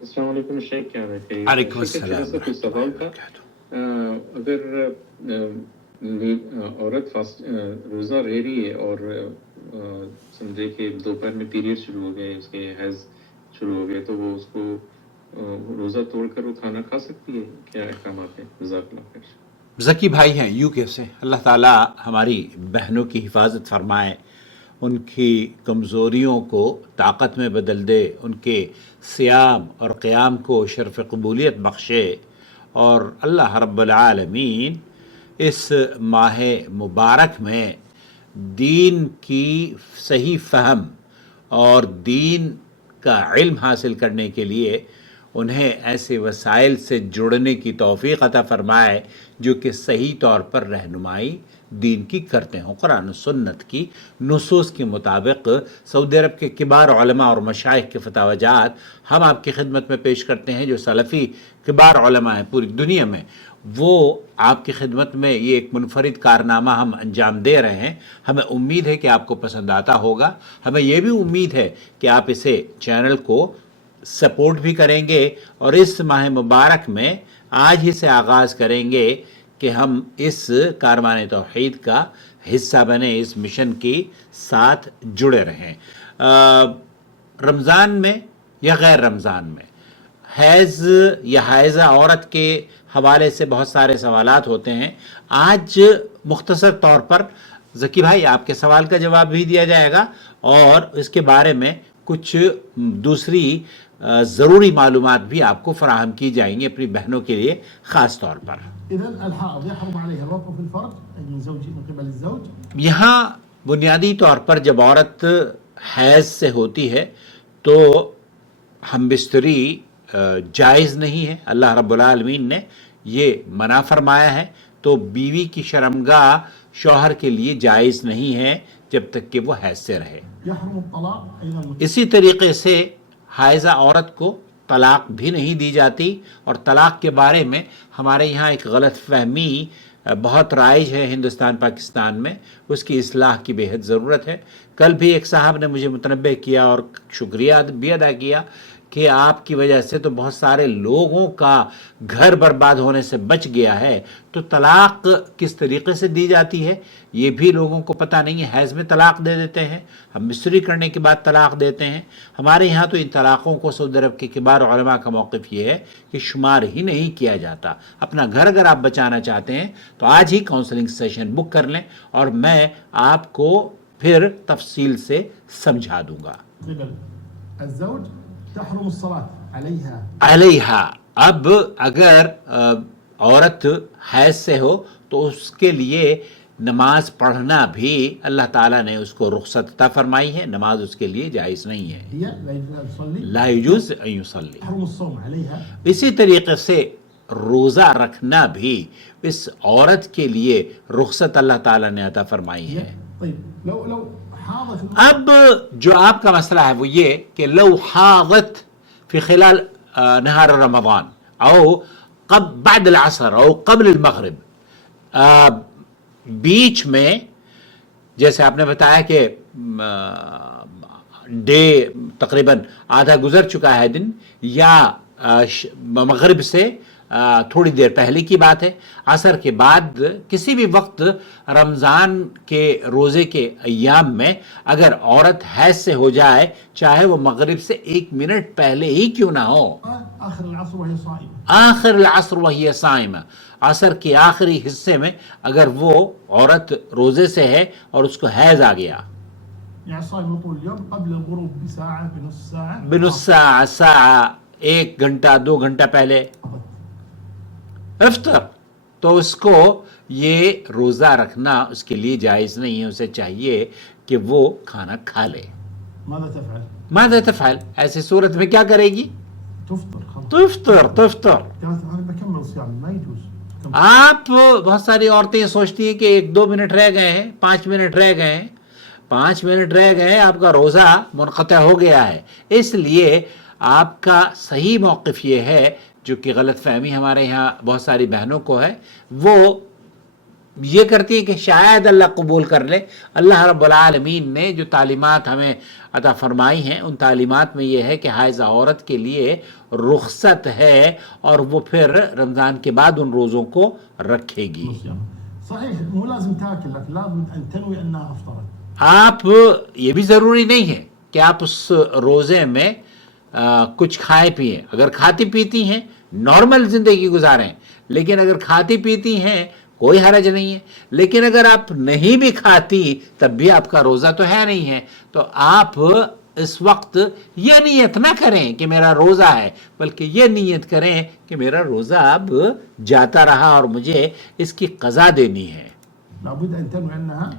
अस्सलाम वालेकुम शेख, क्या है खैरियत? वालेकुम शेख एक छोटा अस्सलाम सा कुछ सवाल था। अगर औरत फास्ट रोज़ा रह रही है और समझे कि दोपहर में पीरियड शुरू हो गए, उसके हैज़ शुरू हो गए, तो वो उसको रोज़ा तोड़कर वो खाना खा सकती है? क्या अहकामात हैं? जज़ाकल्लाह खैर। ज़की भाई हैं यूके से। अल्लाह ताला हमारी बहनों की हिफाजत फरमाए, उनकी कमज़ोरियों को ताकत में बदल दे, उनके सियाम और क़याम को शरफ़ कबूलियत बख्शे, और अल्लाह रब्बुल आलमीन इस माह मुबारक में दीन की सही फ़हम और दीन का इल्म हासिल करने के लिए उन्हें ऐसे वसाइल से जुड़ने की तौफीक अता फ़रमाए जो कि सही तौर पर रहनुमाई दीन की करते हों, कुरान और सुन्नत की नुसूस के मुताबिक। सऊदी अरब के किबार उलमा और मशाइख के फतावजात हम आपकी खिदमत में पेश करते हैं, जो सलफ़ी किबार उलमा हैं पूरी दुनिया में, वो आपकी खिदमत में ये एक मुनफरिद कारनामा हम अंजाम दे रहे हैं। हमें उम्मीद है कि आपको पसंद आता होगा। हमें यह भी उम्मीद है कि आप इसे चैनल को सपोर्ट भी करेंगे, और इस माह मुबारक में आज ही से आगाज़ करेंगे कि हम इस कारवान तौहीद का हिस्सा बने, इस मिशन के साथ जुड़े रहें। रमज़ान में या गैर रमज़ान में हैज़ या हाइज़ा औरत के हवाले से बहुत सारे सवालात होते हैं। आज मुख्तसर तौर पर ज़की भाई आपके सवाल का जवाब भी दिया जाएगा, और इसके बारे में कुछ दूसरी ज़रूरी मालूमात भी आपको फराहम की जाएंगी अपनी बहनों के लिए ख़ास तौर पर। यहाँ बुनियादी तौर पर जब औरत हैज़ से होती है तो हम बिस्तरी जायज़ नहीं है, अल्लाह रब्बुल आलमीन ने ये मना फरमाया है। तो बीवी की शर्मगाह शौहर के लिए जायज़ नहीं है जब तक कि वो हैज़ से रहे। इसी तरीके से हाइज़ा औरत को तलाक भी नहीं दी जाती, और तलाक के बारे में हमारे यहाँ एक गलत फहमी बहुत राइज है हिंदुस्तान पाकिस्तान में, उसकी इस्लाह की बेहद ज़रूरत है। कल भी एक साहब ने मुझे मुतनब्बे किया और शुक्रिया भी अदा किया कि आपकी वजह से तो बहुत सारे लोगों का घर बर्बाद होने से बच गया है। तो तलाक किस तरीके से दी जाती है ये भी लोगों को पता नहीं है। हैज़ में तलाक दे देते हैं, हम मिस्री करने के बाद तलाक देते हैं। हमारे यहाँ तो इन तलाक़ों को सऊदी अरब के किबार उलमा का मौक़िफ़ ये है कि शुमार ही नहीं किया जाता। अपना घर अगर आप बचाना चाहते हैं तो आज ही काउंसलिंग सेशन बुक कर लें, और मैं आपको फिर तफसील से समझा दूंगा। अलैहा, अब अगर औरत हैज़ से हो तो उसके लिए नमाज पढ़ना भी अल्लाह ताला ने उसको रुख्सत अता फरमाई है, नमाज उसके लिए जायज़ नहीं है, ला यजुज़ अन युसल्ली। इसी तरीके से रोज़ा रखना भी इस औरत के लिए रुख्सत अल्लाह ताला ने अता फरमाई है। अब जो आपका मसला है वो ये कि लौ हागत फी खिलाल नहार रमज़ान औ कब बाद अल असर औ क़ब्ल अल मग़रिब, बीच में जैसे आपने बताया कि डे तकरीबन आधा गुजर चुका है दिन, या मग़रिब से थोड़ी देर पहले की बात है, असर के बाद किसी भी वक्त रमज़ान के रोज़े के अय्याम में अगर औरत हैज़ से हो जाए, चाहे वो मग़रिब से 1 मिनट पहले ही क्यों ना हो, आखिर असर वही साइम, असर के आखिरी हिस्से में अगर वो औरत रोज़े से है और उसको हैज़ आ गया, बिनुस्सा सा 1 घंटा 2 घंटा पहले इफ्तार, तो उसको ये रोज़ा रखना उसके लिए जायज़ नहीं है। उसे चाहिए कि वो खाना खा ले। माज़ा तफ़अल, ऐसी सूरत में क्या करेगी? तुफ्तर। आप बहुत सारी औरतें सोचती हैं कि 1-2 मिनट रह गए हैं, 5 मिनट रह गए हैं, 5 मिनट रह गए, आपका रोज़ा मुनक़ता हो गया है। इसलिए आपका सही मौक़िफ़ ये है, जो कि गलत फहमी हमारे यहाँ बहुत सारी बहनों को है, वो ये करती है कि शायद अल्लाह कबूल कर ले। अल्लाह रब्बुल आलमीन ने जो तालीमात हमें عطا فرمائی ہیں ان تعلیمات میں یہ ہے کہ حائض عورت کے لیے رخصت ہے اور وہ پھر رمضان کے بعد ان روزوں کو رکھے گی. صحيح مو لازم تاكل لكن لابد ان تنوي انها افطرت. آپ یہ بھی ضروری نہیں ہے کہ آپ اس روزے میں کچھ کھائیں پئیں. اگر کھاتی پیتی ہیں نارمل زندگی گزاریں، لیکن اگر کھاتی پیتی ہیں کوئی حرج نہیں ہے. لیکن اگر آپ نہیں بھی کھاتی تب بھی آپ کا روزہ تو ہے نہیں ہے، تو آپ اس وقت یہ نیت نہ کریں کہ میرا روزہ ہے، بلکہ یہ نیت کریں کہ میرا روزہ اب جاتا رہا اور مجھے اس کی قضا دینی ہے. لابد ان تنوي انها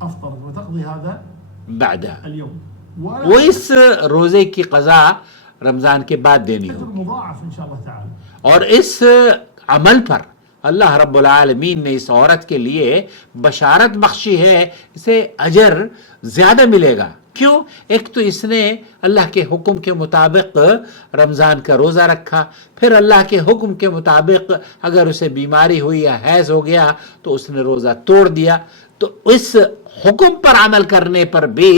افطرت وتقضي هذا بعد اليوم وہ اس روزے کی قضا رمضان کے بعد دینی اجر ہوگی. مضاعف ان شاء الله تعالى. اور اس عمل پر اللہ رب العالمین نے اس عورت کے لیے بشارت بخشی ہے، اسے اجر زیادہ ملے گا. کیوں؟ ایک تو اس نے اللہ کے حکم کے مطابق رمضان کا روزہ رکھا، پھر اللہ کے حکم کے مطابق اگر اسے بیماری ہوئی یا حیض ہو گیا تو اس نے روزہ توڑ دیا. تو اس حکم پر عمل کرنے پر بھی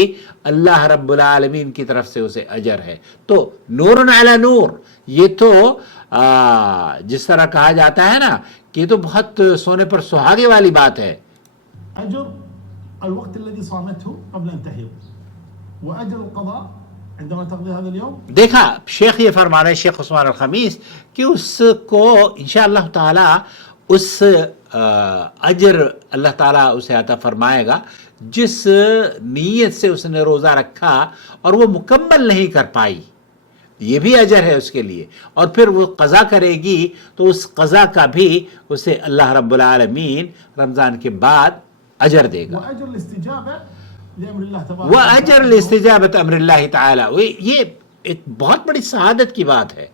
اللہ رب العالمین کی طرف سے اسے اجر ہے. تو نور علی نور، یہ تو جس طرح کہا جاتا ہے نا کہ یہ تو بہت سونے پر سہاگے والی بات ہے. اجر الوقت الذي صامته قبل ان تحيض واجر القضاء عندما تقضي هذا اليوم. دیکھا شیخ یہ فرما رہے ہیں، شیخ عثمان الخمیس، کہ اس کو انشاءاللہ تعالی اس اجر اللہ تعالیٰ اسے عطا فرمائے گا جس نیت سے اس نے روزہ رکھا اور وہ مکمل نہیں کر پائی. یہ بھی اجر ہے اس کے لیے، اور پھر وہ قضا کرے گی تو اس قضا کا بھی اسے اللہ رب العالمین رمضان کے بعد اجر دے گا. واجر الاستجابه لامر الله تبارك وَأَجْرَ لِاسْتِجَابَةِ أَمْرِ اللَّهِ تَعَالَى. یہ ایک بہت بڑی سعادت کی بات ہے.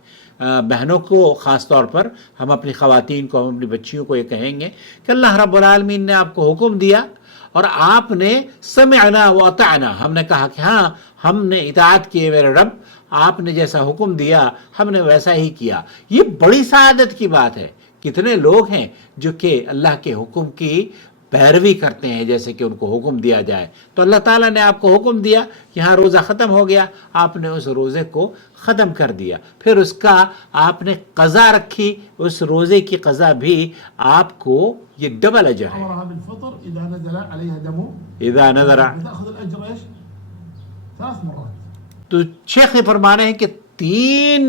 بہنوں کو خاص طور پر، ہم اپنی خواتین کو، ہم اپنی بچیوں کو یہ کہیں گے کہ اللہ رب العالمین نے آپ کو حکم دیا اور آپ نے سمعنا وَأَطَعْنَا، ہم نے کہا کہ ہاں ہم نے اطاعت کی میرے رب، آپ نے جیسا حکم دیا ہم نے ویسا ہی کیا. یہ بڑی سعادت کی بات ہے. کتنے لوگ ہیں جو کہ اللہ کے حکم کی پیروی کرتے ہیں جیسے کہ ان کو حکم دیا جائے. تو اللہ تعالیٰ نے آپ کو حکم دیا، یہاں روزہ ختم ہو گیا، آپ نے اس روزے کو ختم کر دیا، پھر اس کا آپ نے قضا رکھی، اس روزے کی قضا بھی آپ کو یہ ڈبل اجر ہے. امرها بالفطر اذا نزل عليها دم اذا نظر. تاخذ الاجر ايش؟ 3 مرات. تو شیخ یہ فرمانا ہے کہ 3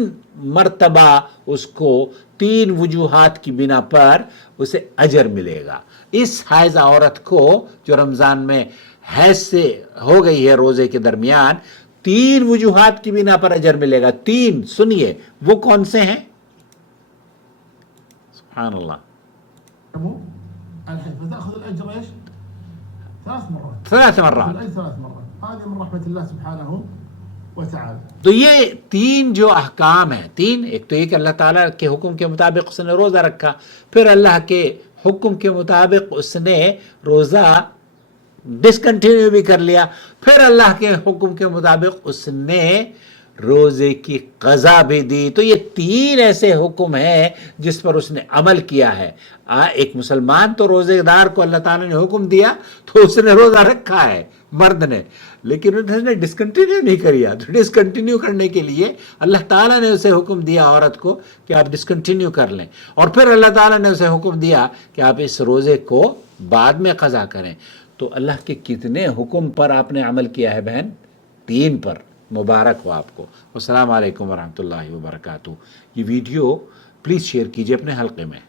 مرتبہ اس کو 3 وجوہات کی بنا پر اسے اجر ملے گا. اس حائض عورت کو جو رمضان میں حیض سے ہو گئی ہے روزے کے درمیان، 3 وجوہات کی بنا پر اجر ملے گا. 3 سنیے وہ کون سے ہیں؟ سبحان اللہ. الحين فتاخذ الاجر ايش؟ 3 مرات. 3 مرات. الاجر 3 مرات. هذه من رحمه الله سبحانه وتعالى. تو یہ 3 جو احکام ہیں، 3، ایک تو یہ کہ اللہ تعالیٰ کے حکم کے مطابق اس نے روزہ رکھا، پھر اللہ کے حکم کے مطابق اس نے روزہ ڈسکنٹینیو بھی کر لیا، پھر اللہ کے حکم کے مطابق اس نے روزے کی قضا بھی دی. تو یہ 3 ایسے حکم ہیں جس پر اس نے عمل کیا ہے. ایک مسلمان تو روزے دار کو اللہ تعالیٰ نے حکم دیا تو اس نے روزہ رکھا ہے مرد نے، لیکن اس نے ڈسکنٹینیو نہیں کیا. تو ڈسکنٹینیو کرنے کے لیے اللہ تعالیٰ نے اسے حکم دیا عورت کو کہ آپ ڈسکنٹینیو کر لیں، اور پھر اللہ تعالیٰ نے اسے حکم دیا کہ آپ اس روزے کو بعد میں قضا کریں. تو اللہ کے کتنے حکم پر آپ نے عمل کیا ہے بہن؟ 3 پر. مبارک ہو آپ کو. السلام علیکم ورحمۃ اللہ وبرکاتہ. یہ ویڈیو پلیز شیئر کیجیے اپنے حلقے میں.